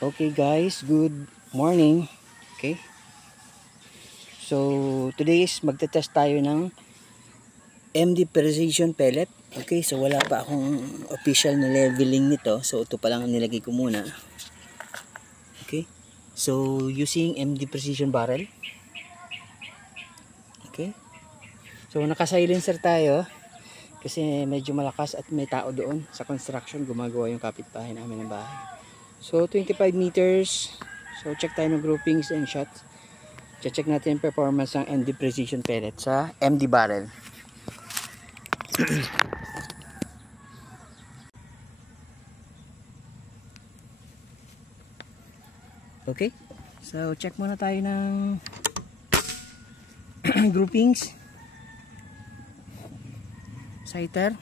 Okay guys, good morning. Okay. So today is magte-test tayo ng MD Precision Pellet. Okay, so wala pa akong official na leveling nito. So ito pa lang ang nilagay ko muna. Okay. So using MD Precision barrel. Okay. So naka-silencer tayo kasi medyo malakas at may tao doon sa construction, gumagawa yung kapitbahay namin ng bahay. So 25 meters. So check tayo ng groupings and shots. Check natin yung performance ng MD Precision Pellet sa MD barrel. Okay, so check muna tayo ng groupings, sighter,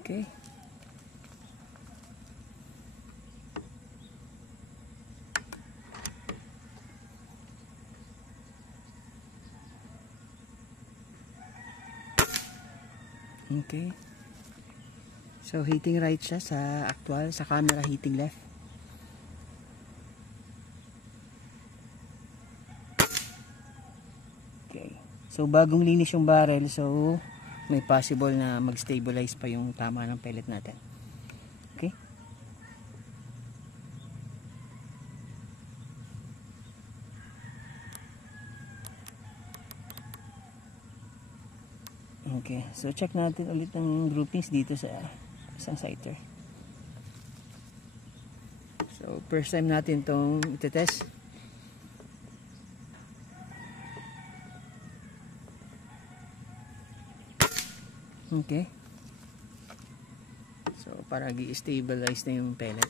okay. Okay. So hitting right siya sa actual, sa camera hitting left. Okay. So bagong linis yung barrel, so may possible na mag-stabilize pa yung tama ng pellet natin. Okay? Okay, so check natin ulit ng groupings dito sa isang sighter. So first time natin itong itetest. Okay. So para i-stabilize na yung pellet.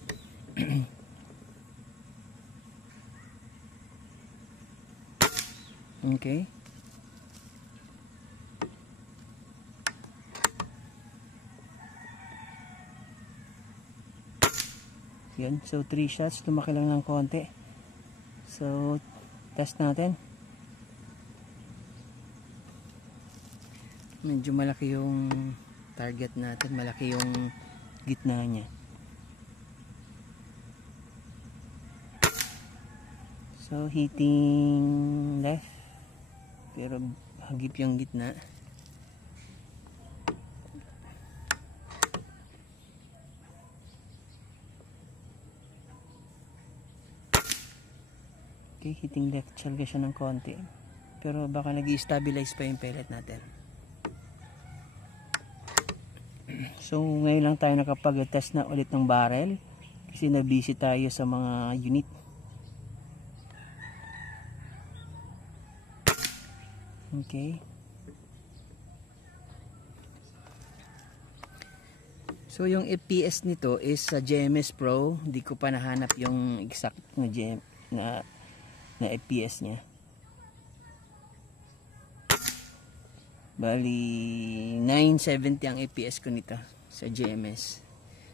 Okay. Yun. So 3 shots, lumaki lang ng konti. So test natin. Medyo malaki yung target natin, malaki yung gitna niya. So hitting left, pero hagip yung gitna. Okay, hitting left talaga siya ng konti, pero baka nag-i-stabilize pa yung pellet natin. So ngayon lang tayo nakapag-test na ulit ng barrel kasi na-busy tayo sa mga unit. Okay. So yung FPS nito is sa GMS Pro. Hindi ko pa nahanap yung exact na FPS niya. Bali 970 ang FPS ko nito sa GMS.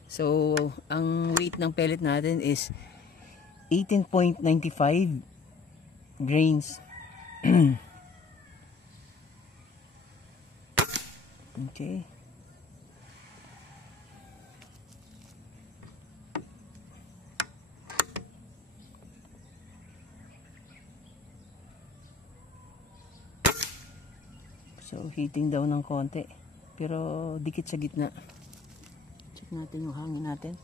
So ang weight ng pellet natin is 18.95 grains. Okay. So heating daw ng konti, pero dikit sa gitna. Check natin yung hangin natin.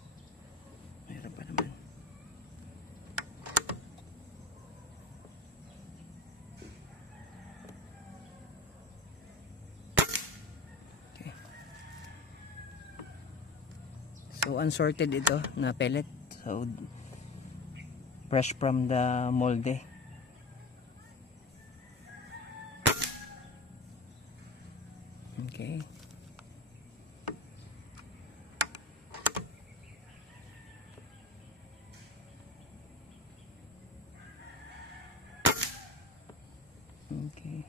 Mayroon pa naman. Okay. So unsorted ito na pellet. So fresh from the molde. Okay. Okay.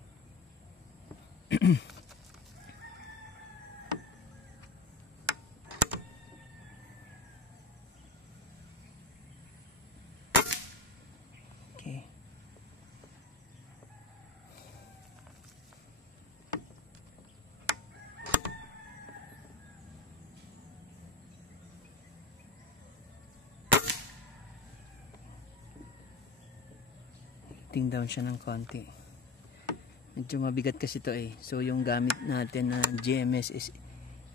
Heating down siya ng konti. Medyo mabigat kasi ito eh. So yung gamit natin na GMS is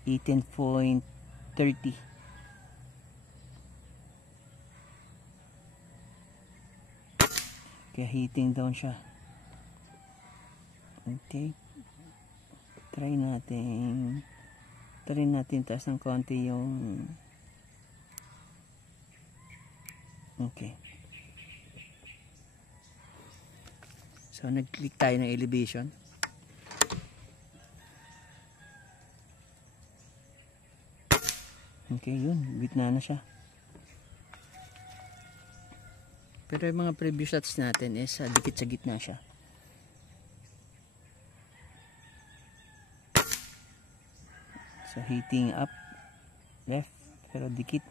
18.30. Kaya heating down siya. Okay. Try natin taas ng konti yung okay. So nag-click tayo ng elevation. Okay, yun, gitna na siya. Pero yung mga previous shots natin is dikit sa gitna siya. So heating up left pero dikit.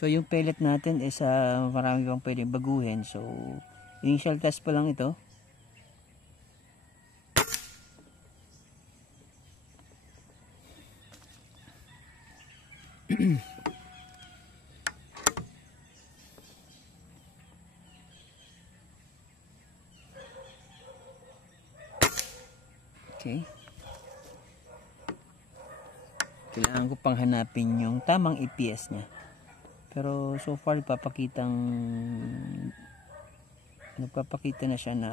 So yung pellet natin is marami pang pwedeng baguhin. So initial test pa lang ito. Okay. Kailangan ko pang hanapin yung tamang EPS niya. Pero so far nagpapakita na siya na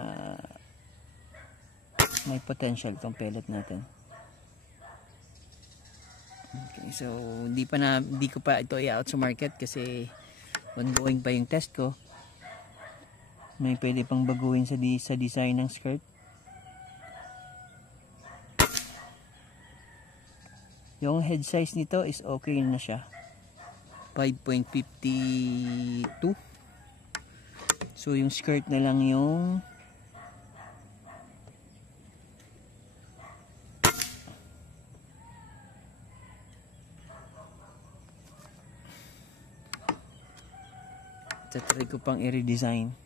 may potential itong pellet natin. Okay, so hindi ko pa ito i-out sa market kasi ongoing pa yung test ko. May pwede pang baguhin sa design ng skirt. Yung head size nito is okay na siya. 5.52. So yung skirt na lang yung try ko pang i-redesign.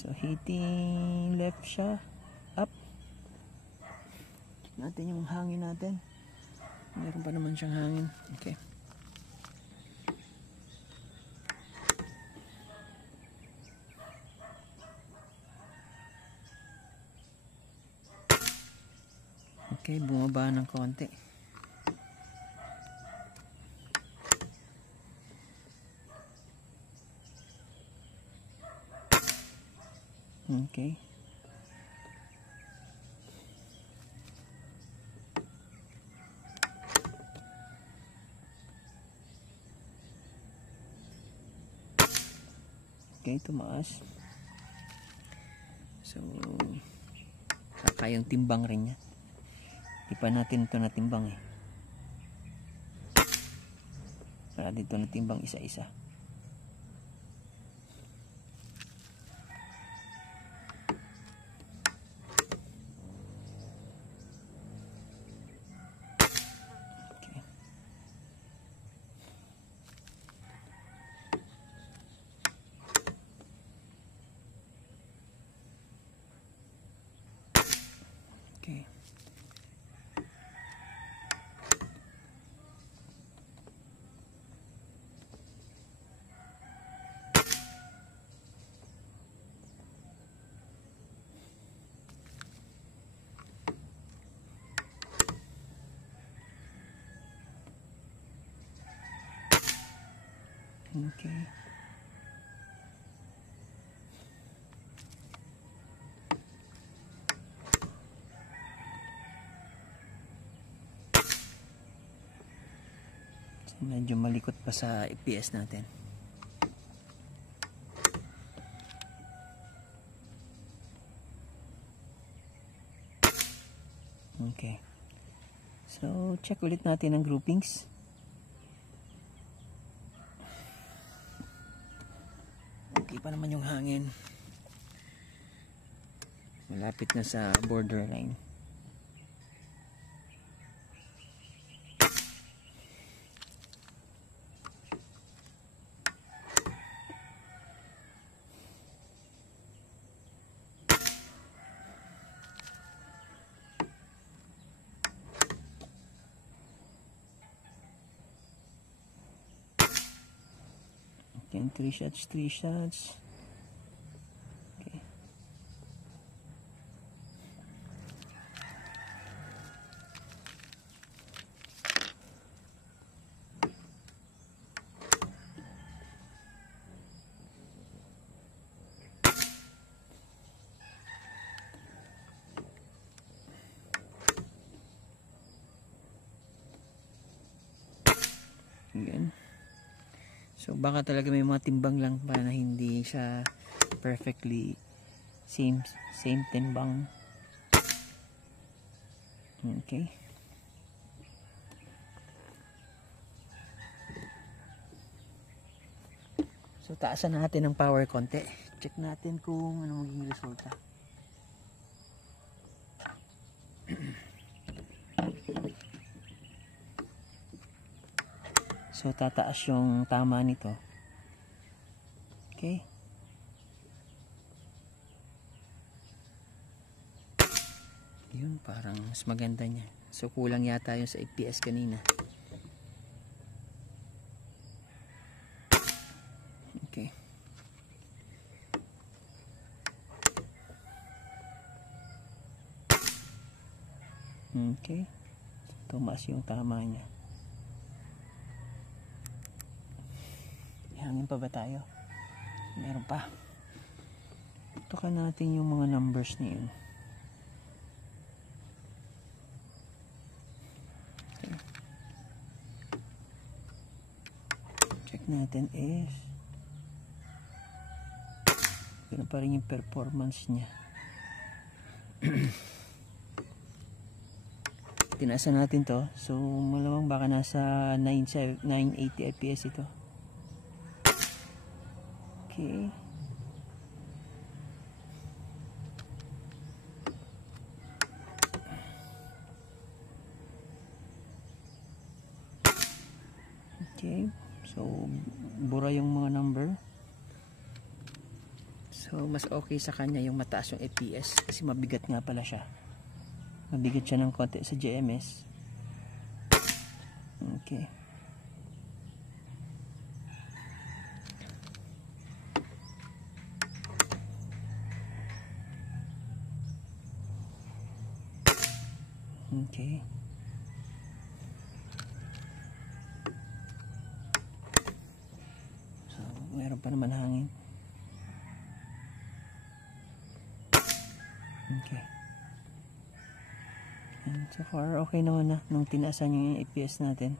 So hitting left siya up. Natin yung hangin natin. Meron pa naman siyang hangin. Okay. Okay, bumaba ng konti. Okay. Okay, tumaas. So, kayang timbang rin niya. Di pa natin ito natimbang eh. Para dito natimbang isa-isa. Okay. Okay. Medyo malikot pa sa EPS natin. Okay. So, check ulit natin ang groupings. Okay pa naman yung hangin. Malapit na sa borderline. Yan, 3 shots, 3 shots. Okay. Yan. So baka talaga may mga timbang lang para na hindi siya perfectly same timbang. Okay. So taasan natin ang power konti. Check natin kung ano magiging resulta. So tataas yung tama nito. Okay. Yun, parang mas maganda niya. So kulang yata yung sa FPS kanina. Okay. Okay. Tumaas yung tama niya. Hangin pa ba tayo? Meron pa. Tukan natin yung mga numbers niyon. Okay. Check natin is gano'n pa rin yung performance niya. Tinaasan natin to. So malamang baka nasa 980 fps ito. Okay. Okay. So bura yung mga number. So mas okay sa kanya yung mataas yung FPS kasi mabigat nga pala siya. Mabigat siya ng konti sa GMS. Okay. Okay. So, meron pa naman hangin. Okay. And so far, okay naman na nung tinaasan yung FPS natin.